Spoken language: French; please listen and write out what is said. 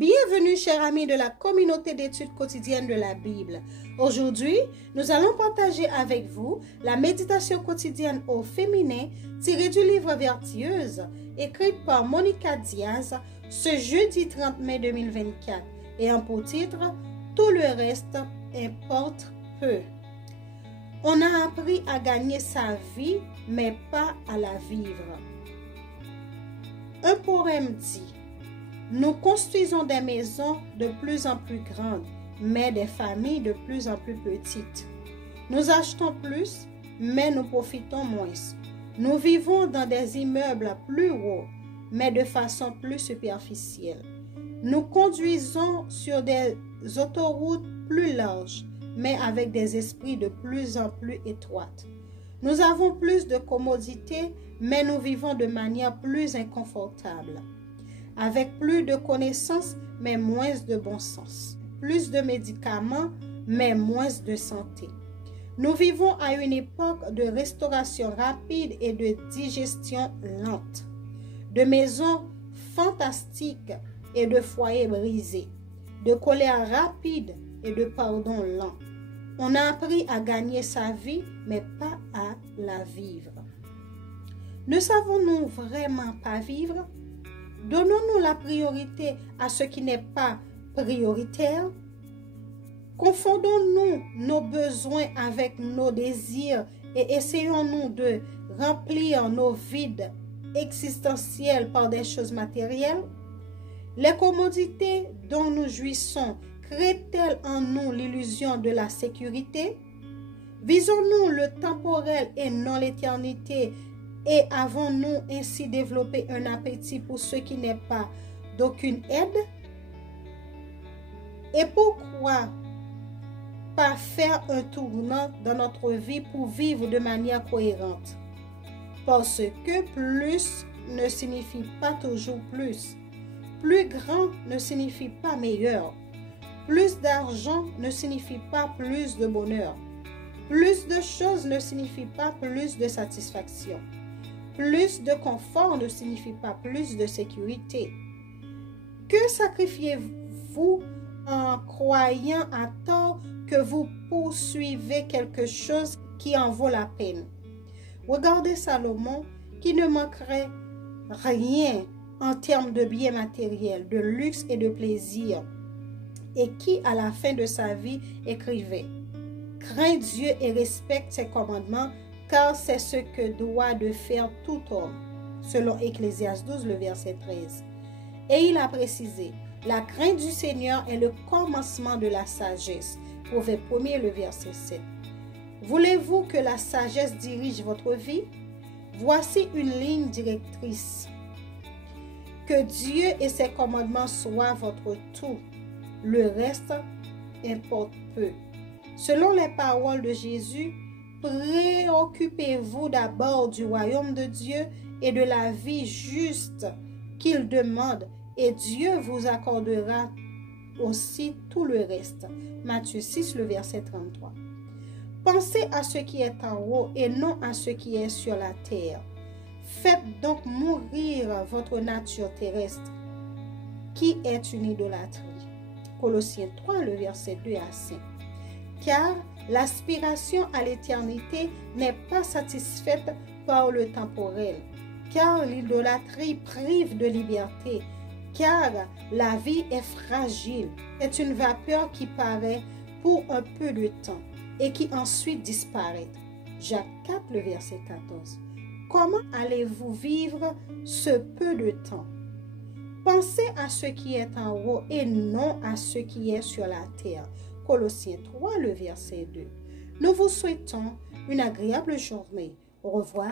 Bienvenue, chers amis de la communauté d'études quotidiennes de la Bible. Aujourd'hui, nous allons partager avec vous la méditation quotidienne au féminin tirée du livre Vertueuse, écrite par Monica Diaz ce jeudi 30 mai 2024, ayant pour titre « Tout le reste importe peu ». On a appris à gagner sa vie, mais pas à la vivre. Un poème dit: nous construisons des maisons de plus en plus grandes, mais des familles de plus en plus petites. Nous achetons plus, mais nous profitons moins. Nous vivons dans des immeubles plus hauts, mais de façon plus superficielle. Nous conduisons sur des autoroutes plus larges, mais avec des esprits de plus en plus étroites. Nous avons plus de commodités, mais nous vivons de manière plus inconfortable. Avec plus de connaissances, mais moins de bon sens. Plus de médicaments, mais moins de santé. Nous vivons à une époque de restauration rapide et de digestion lente. De maisons fantastiques et de foyers brisés. De colère rapide et de pardon lent. On a appris à gagner sa vie, mais pas à la vivre. Ne savons-nous vraiment pas vivre? Donnons-nous la priorité à ce qui n'est pas prioritaire? Confondons-nous nos besoins avec nos désirs et essayons-nous de remplir nos vides existentiels par des choses matérielles? Les commodités dont nous jouissons créent-elles en nous l'illusion de la sécurité? Visons-nous le temporel et non l'éternité? Et avons-nous ainsi développé un appétit pour ce qui n'est pas d'aucune aide? Et pourquoi pas faire un tournant dans notre vie pour vivre de manière cohérente? Parce que plus ne signifie pas toujours plus. Plus grand ne signifie pas meilleur. Plus d'argent ne signifie pas plus de bonheur. Plus de choses ne signifie pas plus de satisfaction. Plus de confort ne signifie pas plus de sécurité. Que sacrifiez-vous en croyant à tort que vous poursuivez quelque chose qui en vaut la peine? Regardez Salomon qui ne manquerait rien en termes de biens matériels, de luxe et de plaisir, et qui à la fin de sa vie écrivait: crains Dieu et respecte ses commandements, car c'est ce que doit de faire tout homme, selon Ecclésiaste 12, le verset 13. Et il a précisé: la crainte du Seigneur est le commencement de la sagesse, Proverbe 1er, le verset 7. Voulez-vous que la sagesse dirige votre vie? Voici une ligne directrice. Que Dieu et ses commandements soient votre tout. Le reste importe peu. Selon les paroles de Jésus, préoccupez-vous d'abord du royaume de Dieu et de la vie juste qu'il demande, et Dieu vous accordera aussi tout le reste. Matthieu 6, le verset 33. Pensez à ce qui est en haut et non à ce qui est sur la terre. Faites donc mourir votre nature terrestre, qui est une idolâtrie. Colossiens 3, le verset 2 à 5. Car l'aspiration à l'éternité n'est pas satisfaite par le temporel, car l'idolâtrie prive de liberté, car la vie est fragile, est une vapeur qui paraît pour un peu de temps et qui ensuite disparaît. Jacques 4, le verset 14. Comment allez-vous vivre ce peu de temps? Pensez à ce qui est en haut et non à ce qui est sur la terre. Colossiens 3, le verset 2. Nous vous souhaitons une agréable journée. Au revoir.